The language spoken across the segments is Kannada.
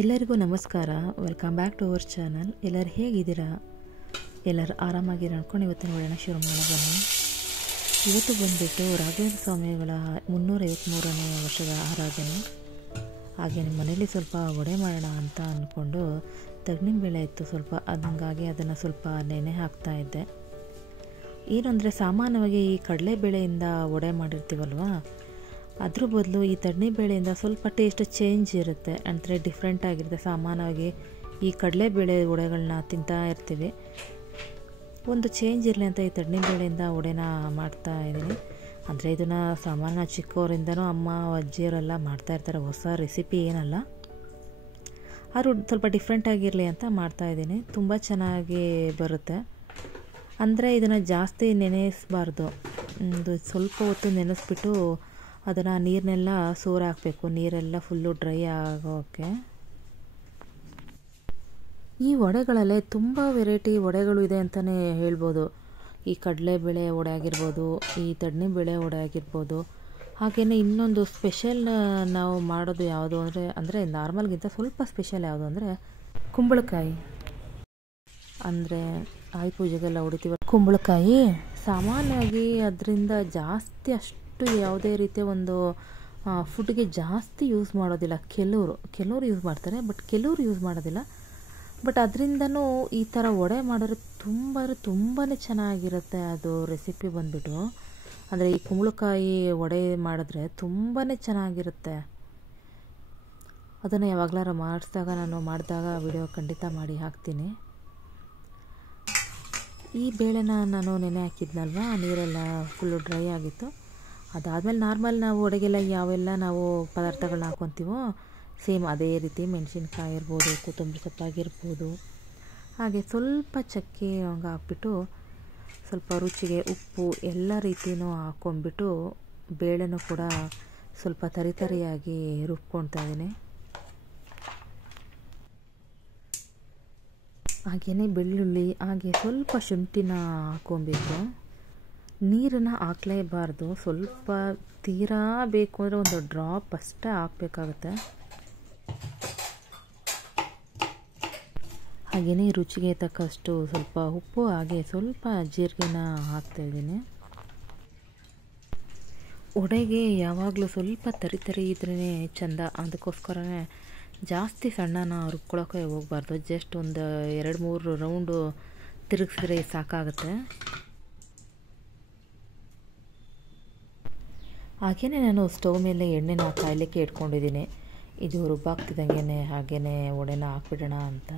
ಎಲ್ಲರಿಗೂ ನಮಸ್ಕಾರ. Welcome back to our channel. ಎಲ್ಲರೂ ಹೇಗಿದ್ದೀರಾ? ಎಲ್ಲರೂ ಆರಾಮಾಗಿರೋ ಅಂದ್ಕೊಂಡು ಇವತ್ತಿನ ವಿಡಿಯೋನ ಶುರು ಮಾಡೋಣ. ಇವತ್ತು ಬಂದುಬಿಟ್ಟು ರಾಘವೇಂದ್ರ ಸ್ವಾಮಿಗಳ 353ನೇ ವರ್ಷದ ಆರಾಧನೆ. ಹಾಗೆ ನಿಮ್ಮ ಮನೇಲಿ ಸ್ವಲ್ಪ ವಡೆ ಮಾಡೋಣ ಅಂತ ಅಂದ್ಕೊಂಡು ತಗ್ನಿನ ಬೇಳೆ ಇತ್ತು ಸ್ವಲ್ಪ, ಹಂಗಾಗಿ ಅದನ್ನು ಸ್ವಲ್ಪ ನೆನೆ ಹಾಕ್ತಾ ಇದ್ದೆ. ಏನಂದರೆ ಸಾಮಾನ್ಯವಾಗಿ ಈ ಕಡಲೆಬೇಳೆಯಿಂದ ವಡೆ ಮಾಡಿರ್ತೀವಲ್ವ, ಅದ್ರ ಬದಲು ಈ ತಡ್ನಿಬೇಳೆಯಿಂದ ಸ್ವಲ್ಪ ಟೇಸ್ಟ್ ಚೇಂಜ್ ಇರುತ್ತೆ, ಅಂದರೆ ಡಿಫ್ರೆಂಟ್ ಆಗಿರುತ್ತೆ. ಸಾಮಾನ್ಯವಾಗಿ ಈ ಕಡಲೆಬೇಳೆ ವಡೆಗಳನ್ನ ತಿಂತಾ ಇರ್ತೀವಿ, ಒಂದು ಚೇಂಜ್ ಇರಲಿ ಅಂತ ಈ ತಡ್ನಿಬೇಳೆಯಿಂದ ವಡೆನ ಮಾಡ್ತಾ ಇದ್ದೀನಿ. ಅಂದರೆ ಇದನ್ನು ಸಾಮಾನ್ಯ ಚಿಕ್ಕವರಿಂದನೂ ಅಮ್ಮ ಅಜ್ಜಿಯವರೆಲ್ಲ ಮಾಡ್ತಾಯಿರ್ತಾರೆ, ಹೊಸ ರೆಸಿಪಿ ಏನಲ್ಲ, ಆದರೂ ಸ್ವಲ್ಪ ಡಿಫ್ರೆಂಟಾಗಿರಲಿ ಅಂತ ಮಾಡ್ತಾಯಿದ್ದೀನಿ. ತುಂಬ ಚೆನ್ನಾಗಿ ಬರುತ್ತೆ. ಅಂದರೆ ಇದನ್ನು ಜಾಸ್ತಿ ನೆನೆಸಬಾರ್ದು, ಸ್ವಲ್ಪ ಹೊತ್ತು ನೆನೆಸ್ಬಿಟ್ಟು ಅದನ್ನು ನೀರನ್ನೆಲ್ಲ ಸೋರು ಹಾಕಬೇಕು, ನೀರೆಲ್ಲ ಫುಲ್ಲು ಡ್ರೈ ಆಗೋಕ್ಕೆ. ಈ ವಡೆಗಳಲ್ಲೇ ತುಂಬ ವೆರೈಟಿ ವಡೆಗಳು ಇದೆ ಅಂತಲೇ ಹೇಳ್ಬೋದು. ಈ ಕಡಲೆಬೇಳೆ ವಡೆ ಆಗಿರ್ಬೋದು, ಈ ತಡ್ನಿಬೇಳೆ ವಡೆ ಆಗಿರ್ಬೋದು. ಹಾಗೆಯೇ ಇನ್ನೊಂದು ಸ್ಪೆಷಲ್ ನಾವು ಮಾಡೋದು ಯಾವುದು ಅಂದರೆ ನಾರ್ಮಲ್ಗಿಂತ ಸ್ವಲ್ಪ ಸ್ಪೆಷಲ್ ಯಾವುದು ಅಂದರೆ ಕುಂಬಳಕಾಯಿ. ಅಂದರೆ ಆಯಿ ಪೂಜೆಗೆಲ್ಲ ಹೊಡಿತೀವಿ ಕುಂಬಳಕಾಯಿ. ಸಾಮಾನ್ಯವಾಗಿ ಅದರಿಂದ ಜಾಸ್ತಿ ಅಷ್ಟು ಯಾವುದೇ ರೀತಿಯ ಒಂದು ಫುಡ್ಗೆ ಜಾಸ್ತಿ ಯೂಸ್ ಮಾಡೋದಿಲ್ಲ. ಕೆಲವರು ಯೂಸ್ ಮಾಡ್ತಾರೆ, ಬಟ್ ಕೆಲವರು ಯೂಸ್ ಮಾಡೋದಿಲ್ಲ. ಬಟ್ ಅದರಿಂದನೂ ಈ ಥರ ವಡೆ ಮಾಡಿದ್ರೆ ತುಂಬಾ ಚೆನ್ನಾಗಿರುತ್ತೆ. ಅದು ರೆಸಿಪಿ ಬಂದುಬಿಟ್ಟು ಅಂದರೆ ಈ ಕುಂಬಳಕಾಯಿ ವಡೆ ಮಾಡಿದ್ರೆ ತುಂಬಾ ಚೆನ್ನಾಗಿರುತ್ತೆ. ಅದನ್ನು ಯಾವಾಗಲಾರ ಮಾಡಿದಾಗ ವಿಡಿಯೋ ಖಂಡಿತ ಮಾಡಿ ಹಾಕ್ತೀನಿ. ಈ ಬೇಳೆನ ನಾನು ನೆನೆ ಹಾಕಿದ್ನಲ್ವ, ನೀರೆಲ್ಲ ಫುಲ್ಲು ಡ್ರೈ ಆಗಿತ್ತು. ಅದಾದಮೇಲೆ ನಾರ್ಮಲ್ ನಾವು ವಡೆಗೆಲ್ಲ ಯಾವೆಲ್ಲ ನಾವು ಪದಾರ್ಥಗಳನ್ನ ಹಾಕ್ಕೊತೀವೋ ಸೇಮ್ ಅದೇ ರೀತಿ ಮೆಣಸಿನ್ಕಾಯಿ ಇರ್ಬೋದು, ಕೊತ್ತಂಬರಿ ಸೊಪ್ಪಾಗಿರ್ಬೋದು, ಹಾಗೆ ಸ್ವಲ್ಪ ಚಕ್ಕೆ ಲವಂಗ ಹಾಕ್ಬಿಟ್ಟು ಸ್ವಲ್ಪ ರುಚಿಗೆ ಉಪ್ಪು ಎಲ್ಲ ರೀತಿಯೂ ಹಾಕ್ಕೊಂಡ್ಬಿಟ್ಟು ಬೇಳೆನೂ ಕೂಡ ಸ್ವಲ್ಪ ತರಿಯಾಗಿ ರುಬ್ಕೊಳ್ತಾ ಇದ್ದೀನಿ. ಹಾಗೆಯೇ ಬೆಳ್ಳುಳ್ಳಿ, ಹಾಗೆ ಸ್ವಲ್ಪ ಶುಂಠಿನ ಹಾಕ್ಕೊಬೇಕು. ನೀರನ್ನು ಹಾಕಲೇಬಾರ್ದು, ಸ್ವಲ್ಪ ತೀರಾ ಬೇಕು ಅಂದರೆ ಒಂದು ಡ್ರಾಪ್ ಅಷ್ಟೇ ಹಾಕಬೇಕಾಗುತ್ತೆ. ಹಾಗೆಯೇ ರುಚಿಗೆ ತಕ್ಕಷ್ಟು ಸ್ವಲ್ಪ ಉಪ್ಪು, ಹಾಗೆ ಸ್ವಲ್ಪ ಜೀರಿಗೆನ ಹಾಕ್ತಾಯಿದ್ದೀನಿ. ವಡೆಗೆ ಯಾವಾಗಲೂ ಸ್ವಲ್ಪ ತರಿ ಇದ್ರೇ ಚೆಂದ, ಅದಕ್ಕೋಸ್ಕರನೇ ಜಾಸ್ತಿ ಸಣ್ಣನ ರುಬ್ಕೊಳ್ಳೋಕೆ ಹೋಗಬಾರ್ದು. ಜಸ್ಟ್ ಒಂದು 2-3 ರೌಂಡು ತಿರುಗಿಸಿದ್ರೆ ಸಾಕಾಗುತ್ತೆ. ಹಾಗೆಯೇ ನಾನು ಸ್ಟವ್ ಮೇಲೆ ಎಣ್ಣೆನ ಕಾಯಲಿಕ್ಕೆ ಇಟ್ಕೊಂಡಿದ್ದೀನಿ. ಇದು ರುಬ್ಬಾಗ್ತಿದ್ದಂಗೆ ಹಾಗೆಯೇ ವಡೆನ ಹಾಕ್ಬಿಡೋಣ ಅಂತ.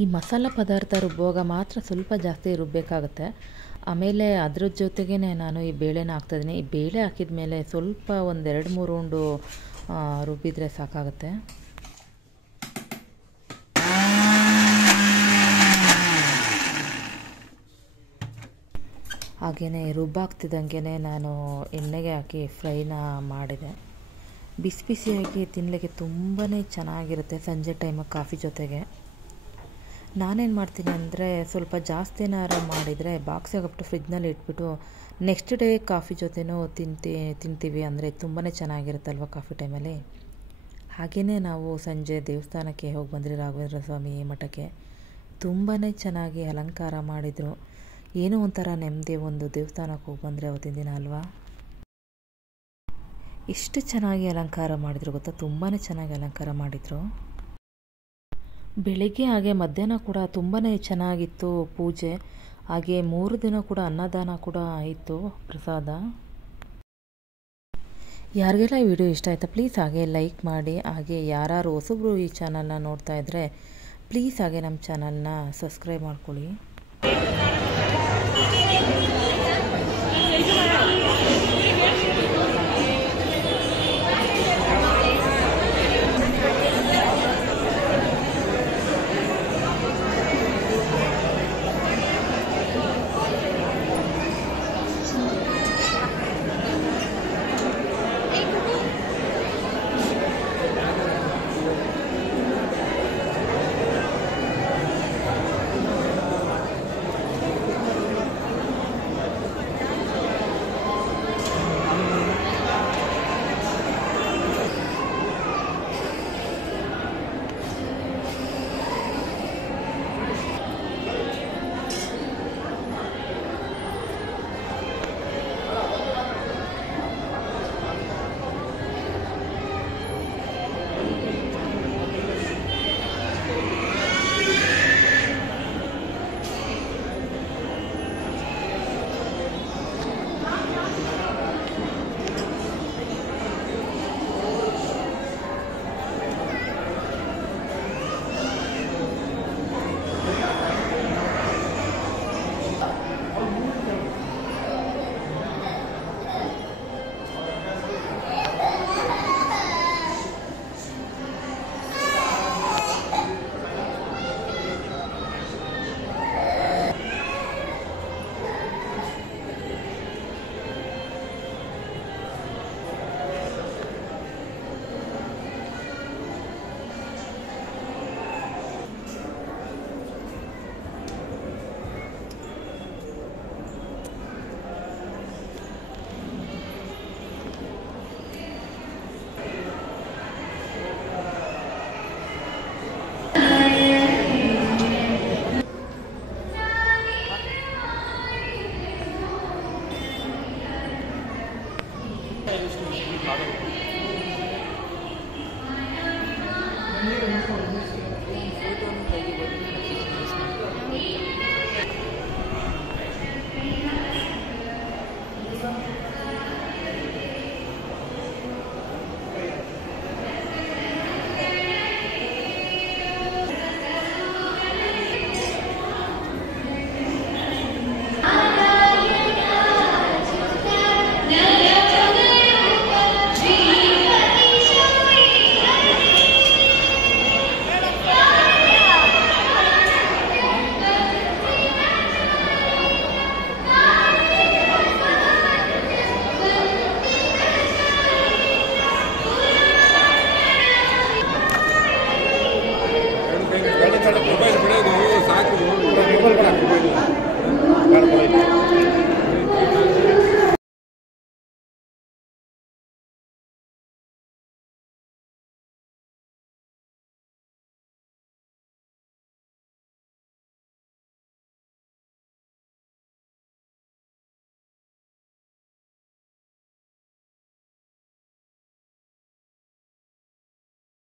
ಈ ಮಸಾಲ ಪದಾರ್ಥ ರುಬ್ಬುವಾಗ ಮಾತ್ರ ಸ್ವಲ್ಪ ಜಾಸ್ತಿ ರುಬ್ಬಬೇಕಾಗುತ್ತೆ. ಆಮೇಲೆ ಅದ್ರ ಜೊತೆಗೇ ನಾನು ಈ ಬೇಳೆನ ಹಾಕ್ತಾಯಿದ್ದೀನಿ. ಈ ಬೇಳೆ ಹಾಕಿದ ಮೇಲೆ ಸ್ವಲ್ಪ ಒಂದು 2-3 ರೌಂಡು ರುಬ್ಬಿದರೆ ಸಾಕಾಗುತ್ತೆ. ಹಾಗೆಯೇ ರುಬ್ಬಾಗ್ತಿದ್ದಂಗೆ ನಾನು ಎಣ್ಣೆಗೆ ಹಾಕಿ ಫ್ರೈನ ಮಾಡಿದೆ. ಬಿಸಿಯಾಗಿ ತಿನ್ನಲಿಕ್ಕೆ ತುಂಬಾ ಚೆನ್ನಾಗಿರುತ್ತೆ ಸಂಜೆ ಟೈಮಿಗೆ ಕಾಫಿ ಜೊತೆಗೆ. ನಾನೇನು ಮಾಡ್ತೀನಿ ಅಂದರೆ ಸ್ವಲ್ಪ ಜಾಸ್ತಿ ಏನಾರು ಮಾಡಿದರೆ ಬಾಕ್ಸಿಗೆ ಹಾಕ್ಬಿಟ್ಟು ಫ್ರಿಜ್ನಲ್ಲಿ ಇಟ್ಬಿಟ್ಟು ನೆಕ್ಸ್ಟ್ ಡೇ ಕಾಫಿ ಜೊತೆನೂ ತಿಂತೀವಿ. ಅಂದರೆ ತುಂಬಾ ಚೆನ್ನಾಗಿರುತ್ತಲ್ವ ಕಾಫಿ ಟೈಮಲ್ಲಿ. ಹಾಗೆಯೇ ನಾವು ಸಂಜೆ ದೇವಸ್ಥಾನಕ್ಕೆ ಹೋಗಿ ಬಂದ್ರಿ, ರಾಘವೇಂದ್ರ ಸ್ವಾಮಿ ಮಠಕ್ಕೆ. ತುಂಬಾ ಚೆನ್ನಾಗಿ ಅಲಂಕಾರ ಮಾಡಿದರು. ಏನೋ ಒಂಥರ ನೆಮ್ಮದಿ, ಒಂದು ದೇವಸ್ಥಾನಕ್ಕೆ ಹೋಗಿ ಬಂದರೆ ಅವತ್ತಿನ ದಿನ ಅಲ್ವಾ. ಎಷ್ಟು ಚೆನ್ನಾಗಿ ಅಲಂಕಾರ ಮಾಡಿದ್ರು ಗೊತ್ತಾ, ತುಂಬಾ ಚೆನ್ನಾಗಿ ಅಲಂಕಾರ ಮಾಡಿದರು. ಬೆಳಿಗ್ಗೆ ಹಾಗೆ ಮಧ್ಯಾಹ್ನ ಕೂಡ ತುಂಬಾ ಚೆನ್ನಾಗಿತ್ತು ಪೂಜೆ. ಹಾಗೆ 3 ದಿನ ಕೂಡ ಅನ್ನದಾನ ಕೂಡ ಆಯಿತು, ಪ್ರಸಾದ. ಯಾರಿಗೆಲ್ಲ ಈ ವಿಡಿಯೋ ಇಷ್ಟ ಆಯಿತಾ ಪ್ಲೀಸ್ ಹಾಗೆ ಲೈಕ್ ಮಾಡಿ. ಹಾಗೆ ಯಾರು ಹೊಸಬ್ರು ಈ ಚಾನಲ್ನ ನೋಡ್ತಾ ಇದ್ದರೆ ಪ್ಲೀಸ್ ಹಾಗೆ ನಮ್ಮ ಚಾನಲ್ನ ಸಬ್ಸ್ಕ್ರೈಬ್ ಮಾಡ್ಕೊಳ್ಳಿ.